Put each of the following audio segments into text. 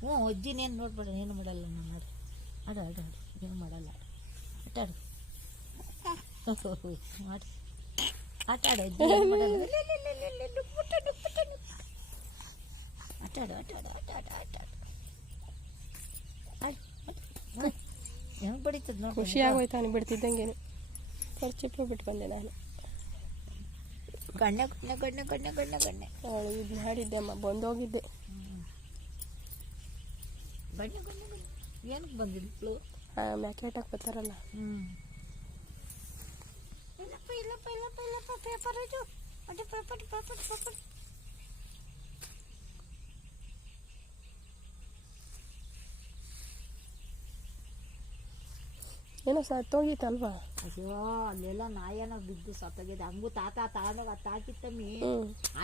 ಹ್ಞೂ ಅಜ್ಜಿನೇನು ನೋಡ್ಬೇಡ, ಏನು ಮಾಡಲ್ಲ ನಾನು. ಆಡು ಆಡು ಆಡು, ಏನು ಮಾಡಲ್ಲ. ಆಟಾಡು ಮಾಡಿ ಆಟಾಡು, ಅಜ್ಜಿ ಏನು ಮಾಡಲ್ಲ. ಆಟಾಡು ಆಟಾಡು ಆಟಾಡು ಆಟಾಡು ಹೆಂಗೆ ಬಡಿತದ ನೋಡಿ. ಖುಷಿ ಆಗೋಯ್ತು ಅವನು ಬಿಡ್ತಿದ್ದಂಗೇನು. ಖರ್ಚಿಪ್ಪು ಬಿಟ್ಟು ಬಂದೆ ನಾನು. ಗಣ್ಣೆ ಗಣ್ಣೆ ಗಣ್ಣೆ ಗಣ್ಣೆ ಗಣ್ಣೆ ಗಣ್ಣೆ ಅವಳು ಇದು ಮಾಡಿದ್ದೆ ಅಮ್ಮ, ಬಂದೋಗಿದ್ದೆ. ಗಣ್ಣೆ ಗಣ್ಣೆ ಗಣ್ಣೆ ಏನಕ್ಕೆ ಬಂದಿದ್ಲು? ಮ್ಯಾಕೆಟಾಗಿ ಬರ್ತಾರಲ್ಲ. ಇಲ್ಲಪ್ಪ ಇಲ್ಲಪ್ಪ ಇಲ್ಲಪ್ಪ ಇಲ್ಲಪ್ಪ, ಪೇಪರ್ ಇದು ಅದೇ ಪೇಪರ್ ಪೇಪರ್ ಪೇಪರ್. ಏನೋ ಸತ್ತೋಗಿತ್ತಲ್ವಾ? ಅಯ್ಯೋ ಅಲ್ಲೆಲ್ಲ ನಾಯೇನೋ ಬಿದ್ದು ಸತ್ತೋಗಿದೆ. ಹಂಗು ತಾತ ತಗೊಂಡೋಗಿ ಅದು ತಾಕಿತ್ತಮ್ಮಿ,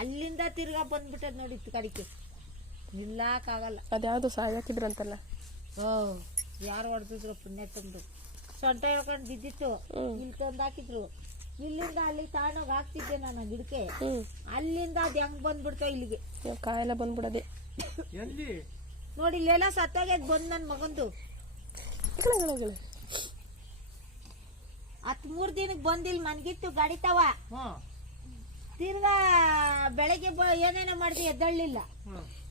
ಅಲ್ಲಿಂದ ತಿರ್ಗಾ ಬಂದ್ಬಿಟ್ಟದ್ ನೋಡಿ ಇತ್ತು ಕಡಿಕೆ. ನಿಲ್ಲಕ್ಕಾಗಲ್ಲ. ಅದ್ಯಾವುದು ಸಾಯಾಕಿದ್ರಂತಲ್ಲ? ಯಾರು ಹೊಡೆದಿದ್ರು ಪುಣ್ಯ ತಂದು. ಸೊಂಟ ಹೇಳ್ಕೊಂಡು ಬಿದ್ದಿತ್ತು, ಇಲ್ಲಿ ತಂದು ಹಾಕಿದ್ರು. ಇಲ್ಲಿಂದ ಅಲ್ಲಿ ತಗೊಂಡೋಗಿ ಹಾಕ್ತಿದ್ದೆ ನಾನು ಗಿಡಕ್ಕೆ. ಅಲ್ಲಿಂದ ಅದು ಹೆಂಗ್ ಬಂದ್ಬಿಡ್ತಾವ ಇಲ್ಲಿಗೆ. ಕಾಯೆಲ್ಲ ಬಂದ್ಬಿಡದೆ ನೋಡಿ, ಇಲ್ಲೆಲ್ಲ ಸತ್ತೋಗ್ಯದ್ ಬಂದ್ ನನ್ನ ಮಗಂದು. 13 ದಿನಕ್ಕೆ ಬಂದಿಲ್ ಮನ್ಗಿತ್ತು ಗಾಡಿತಾವ. ತಿರ್ಗಾ ಬೆಳಗ್ಗೆ ಏನೇನೋ ಮಾಡ್ದಿ ಎದ್ದಳ್ಳಿಲ್ಲ.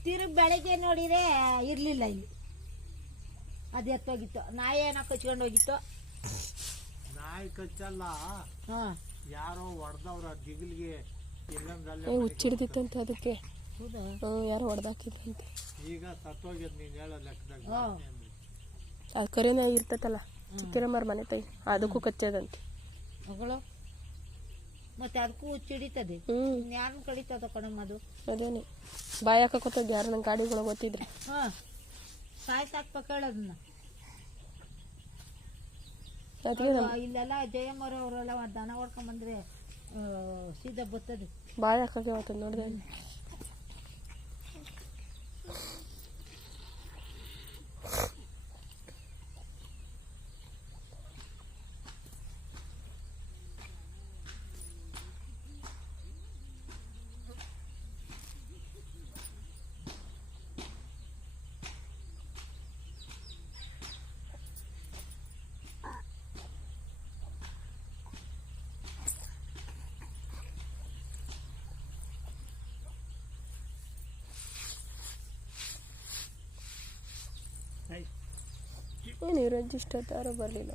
ತಿರ್ಗ ಬೆಳಗ್ಗೆ ನೋಡಿದ್ರೆ ಇರ್ಲಿಲ್ಲ ಇಲ್ಲಿ. ಅದು ಎತ್ತೋಗಿತ್ತು. ನಾಯಿ ಏನೋ ಕಚ್ಕೊಂಡು ಹೋಗಿತ್ತು. ನಾಯಿ ಕಚ್ಚಲ್ಲ, ಯಾರೋ ಹೊಡೆದವ್ರ ದಿಗಿಲ್ಗೆ ಹುಚ್ಚಿಡ್ದಿತ್ತಂತೆ ಅದಕ್ಕೆ. ಹೌದಾ? ಯಾರೋ ಹೊಡೆದಾಕಿದ್ರಂತೆ. ಈಗ ಸತ್ತೋಗ್ಯದ ನೀನ್ ಹೇಳೋ ಲೆಕ್ಕದಾಗ. ಅದು ಕರಿನಾಯಿ ಇರ್ತೈತಲ್ಲ ಚಿಕ್ಕಿರಮ್ಮರ ಮನೆ ತೈ, ಅದಕ್ಕೂ ಕಚ್ಚದಂತೆ ಮಗಳು. ಮತ್ತೆ ಅದಕ್ಕೂ ಹುಚ್ಚಿಡಿತದೆ. ಯಾರನ್ನ ಕಡಿತದ ಕಣಮ್ಮ ಅದು. ಅದೇನೆ ಬಾಯಿ ಹಾಕೋತದ ಯಾರು ನಂಗೆ ಗಾಡಿಗಳು ಗೊತ್ತಿದ್ರೆ. ಸಾಯ್ಸಾಕ್ಬೇಕು ಹೇಳೋದನ್ನ. ಇಲ್ಲೆಲ್ಲ ಜಯಮ್ಮರ ಅವರೆಲ್ಲ ದನ ಹೊಡ್ಕೊಂಬಂದ್ರೆ ಸೀದಾ ಬರ್ತದೆ. ಬಾಯಿ ಹಾಕಕ್ಕೆ ಹೋಗ್ತದೆ ನೋಡಿದೆ. ಏನು ರಿಜಿಸ್ಟರ್ ತಾರೋ ಬರಲಿಲ್ಲ.